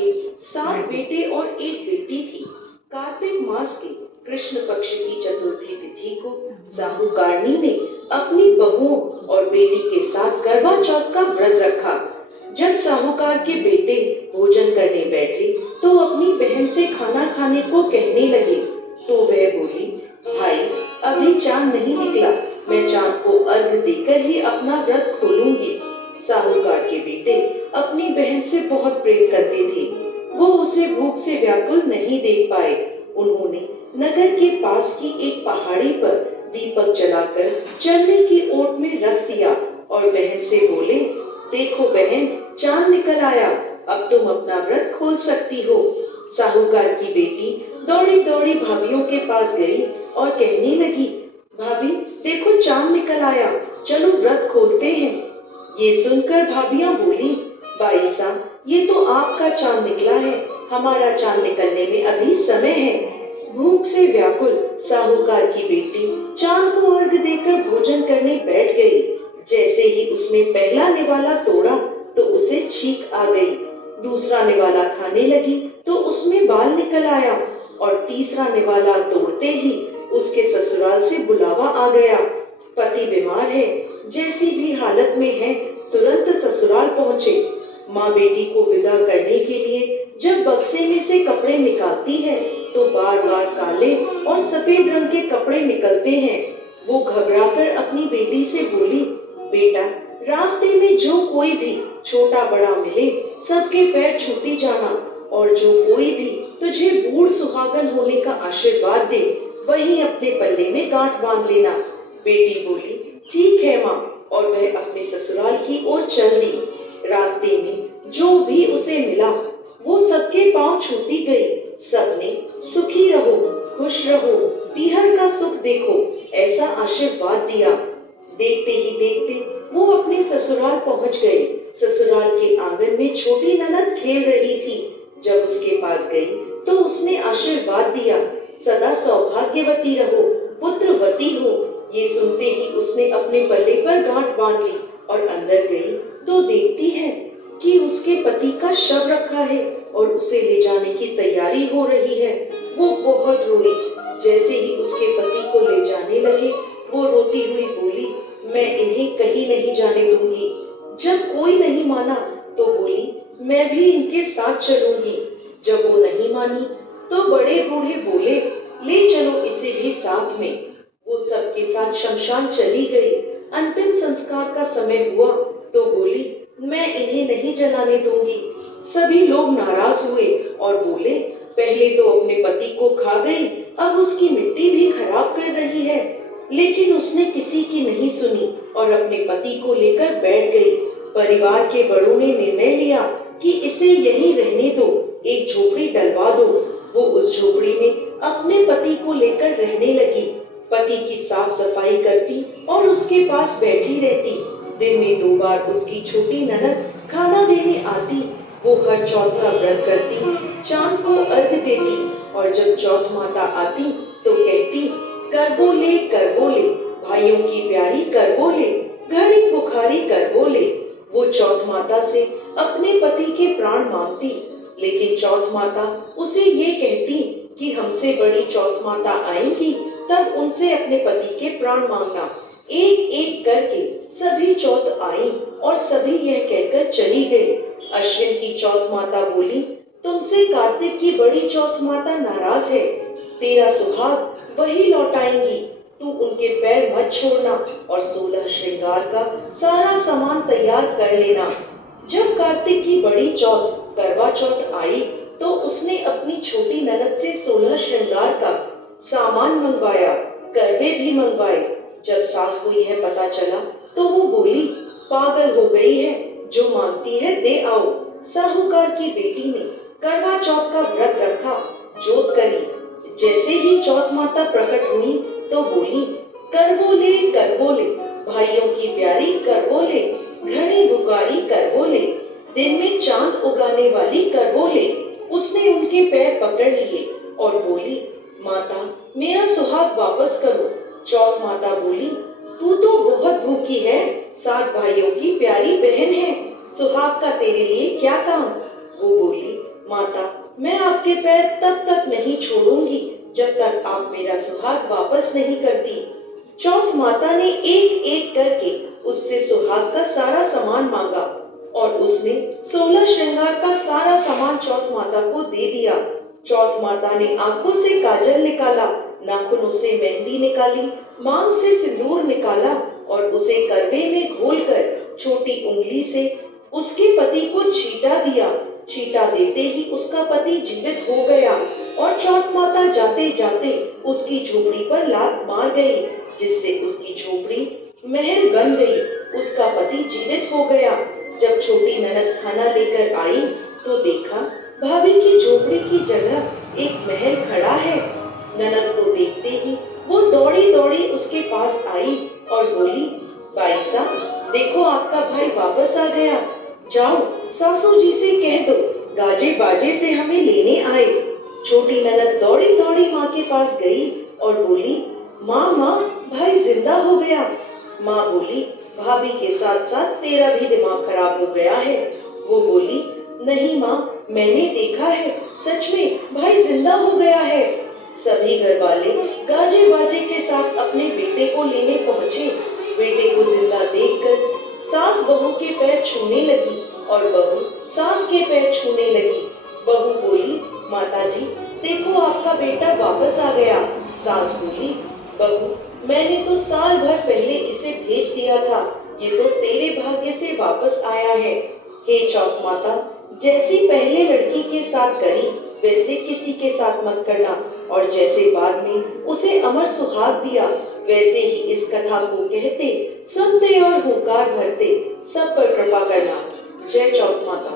के 7 बेटे और एक बेटी थी। कार्तिक मास के कृष्ण पक्ष की चतुर्थी तिथि को साहूकारनी ने अपनी बहुओं और बेटी के साथ करवा चौथ का व्रत रखा। जब साहूकार के बेटे भोजन करने बैठे तो अपनी बहन से खाना खाने को कहने लगे, तो वह बोली, भाई अभी चांद नहीं निकला, मैं चांद को अर्घ देकर ही अपना व्रत खोलूंगी। साहूकार के बेटे अपनी बहन से बहुत प्रेम करते थे। वो उसे भूख से व्याकुल नहीं देख पाए। उन्होंने नगर के पास की एक पहाड़ी पर दीपक जलाकर चलने की ओट में रख दिया और बहन से बोले, देखो बहन, चांद निकल आया, अब तुम अपना व्रत खोल सकती हो। साहूकार की बेटी दौड़ी दौड़ी भाभीियों के पास गई और कहने लगी, भाभी देखो चांद निकल आया, चलो व्रत खोलते हैं। ये सुनकर भाभियां बोली, बाई साहब ये तो आपका चांद निकला है, हमारा चांद निकलने में अभी समय है। भूख से व्याकुल साहूकार की बेटी चांद को अर्घ देकर भोजन करने बैठ गई। जैसे ही उसने पहला निवाला तोड़ा तो उसे छींक आ गई। दूसरा निवाला खाने लगी तो उसमें बाल निकल आया और तीसरा निवाला तोड़ते ही उसके ससुराल से बुलावा आ गया। पति बीमार है, जैसी भी हालत में है तुरंत ससुराल पहुँचे। माँ बेटी को विदा करने के लिए जब बक्से में से कपड़े निकालती है तो बार बार काले और सफेद रंग के कपड़े निकलते हैं। वो घबराकर अपनी बेटी से बोली, बेटा रास्ते में जो कोई भी छोटा बड़ा मिले सबके पैर छूती जाना, और जो कोई भी तुझे बूढ़ सुहागन होने का आशीर्वाद दे वही अपने पल्ले में गांठ बांध लेना। बेटी बोली, ठीक है माँ, और वह अपने ससुराल की ओर चल दी। रास्ते में जो भी उसे मिला वो सबके पांव छूती गई। सबने सुखी रहो, खुश रहो, पीहर का सुख देखो, ऐसा आशीर्वाद दिया। देखते ही देखते वो अपने ससुराल पहुंच गए। ससुराल के आंगन में छोटी ननद खेल रही थी। जब उसके पास गई तो उसने आशीर्वाद दिया, सदा सौभाग्यवती रहो, पुत्रवती हो। ये सुनते ही उसने अपने पल्ले पर गांठ बांध ली और अंदर गई तो देखती है कि उसके पति का शव रखा है और उसे ले जाने की तैयारी हो रही है। वो बहुत रोई। जैसे ही उसके पति को ले जाने लगे वो रोती हुई बोली, मैं इन्हें कहीं नहीं जाने दूंगी। जब कोई नहीं माना तो बोली, मैं भी इनके साथ चलूंगी। जब वो नहीं मानी तो बड़े बूढ़े बोले, ले चलो इसे भी साथ में। वो सबके साथ शमशान चली गई। अंतिम संस्कार का समय हुआ तो बोली, मैं इन्हें नहीं जलाने दूंगी। सभी लोग नाराज हुए और बोले, पहले तो अपने पति को खा गई, अब उसकी मिट्टी भी खराब कर रही है। लेकिन उसने किसी की नहीं सुनी और अपने पति को लेकर बैठ गई। परिवार के बड़ों ने निर्णय लिया कि इसे यहीं रहने दो, एक झोपड़ी डलवा दो। वो उस झोपड़ी में अपने पति को लेकर रहने लगी। पति की साफ सफाई करती और उसके पास बैठी रहती। दिन में 2 बार उसकी छोटी ननद खाना देने आती। वो हर चौथ का व्रत करती, चांद को अर्घ देती और जब चौथ माता आती तो कहती, करबोले करबोले, भाइयों की प्यारी करबोले, घड़ी बुखारी करबोले। वो चौथ माता से अपने पति के प्राण मांगती, लेकिन चौथ माता उसे ये कहती कि हमसे बड़ी चौथ माता आएंगी तब उनसे अपने पति के प्राण मांगना। एक एक करके सभी चौथ आई और सभी यह कहकर चली गई। अश्विन की चौथ माता बोली, तुमसे कार्तिक की बड़ी चौथ माता नाराज है, तेरा सुहाग वही लौटाएंगी, तू उनके पैर मत छोड़ना और 16 श्रृंगार का सारा सामान तैयार कर लेना। जब कार्तिक की बड़ी चौथ करवा चौथ आई तो उसने अपनी छोटी ननद से 16 श्रृंगार का सामान मंगवाया, करवे भी मंगवाए। जब सास को यह पता चला तो वो बोली, पागल हो गई है, जो मांगती है दे आओ। साहूकार की बेटी ने करवा चौथ का व्रत रखा, जोत करी। जैसे ही चौथ माता प्रकट हुई तो बोली, करबोले करबोले, भाइयों की प्यारी करबोले, घड़ी बुकारी करबोले, दिन में चांद उगाने वाली करबोले। उसने उनके पैर पकड़ लिए और बोली, माता मेरा सुहाग वापस करो। चौथ माता बोली, तू तो बहुत भूखी है, 7 भाइयों की प्यारी बहन है, सुहाग का तेरे लिए क्या काम। वो बोली, माता, मैं आपके पैर तब तक नहीं छोड़ूंगी जब तक आप मेरा सुहाग वापस नहीं करती। चौथ माता ने एक एक करके उससे सुहाग का सारा सामान मांगा और उसने 16 श्रृंगार का सारा सामान चौथ माता को दे दिया। चौथ माता ने आंखों से काजल निकाला, नाखूनों से मेहंदी निकाली, मांग से सिंदूर निकाला और उसे करवे में घोलकर छोटी उंगली से उसके पति को छींटा दिया। छींटा देते ही उसका पति जीवित हो गया और चौथ माता जाते जाते उसकी झोपड़ी पर लात मार गई, जिससे उसकी झोपड़ी महल बन गई। उसका पति जीवित हो गया। जब छोटी ननद खाना लेकर आई तो देखा भाभी की झोपड़ी की जगह एक महल खड़ा है। ननद को देखते ही वो दौड़ी दौड़ी उसके पास आई और बोली, बाई साहब, देखो आपका भाई वापस आ गया। जाओ सासू जी से कह दो गाजे बाजे से हमें लेने आए। छोटी ननद दौड़ी दौड़ी माँ के पास गई और बोली, माँ माँ, भाई जिंदा हो गया। माँ बोली, भाभी के साथ साथ तेरा भी दिमाग खराब हो गया है। वो बोली, नहीं माँ, मैंने देखा है, सच में भाई जिंदा हो गया है। सभी घर वाले गाजे बाजे के साथ अपने बेटे को लेने पहुँचे। बेटे को जिंदा देखकर सास बहू के पैर छूने लगी और बहू सास के पैर छूने लगी। बहू बोली, माताजी, देखो आपका बेटा वापस आ गया। सास बोली, बहू, मैंने तो साल भर पहले इसे भेज दिया था, ये तो तेरे भाग्य से वापस आया है। हे चौथ माता, जैसी पहले लड़की के साथ करी वैसे किसी के साथ मत करना, और जैसे बाद में उसे अमर सुहाग दिया वैसे ही इस कथा को कहते, सुनते और हुंकार भरते सब पर कृपा करना। जय चौथ माता।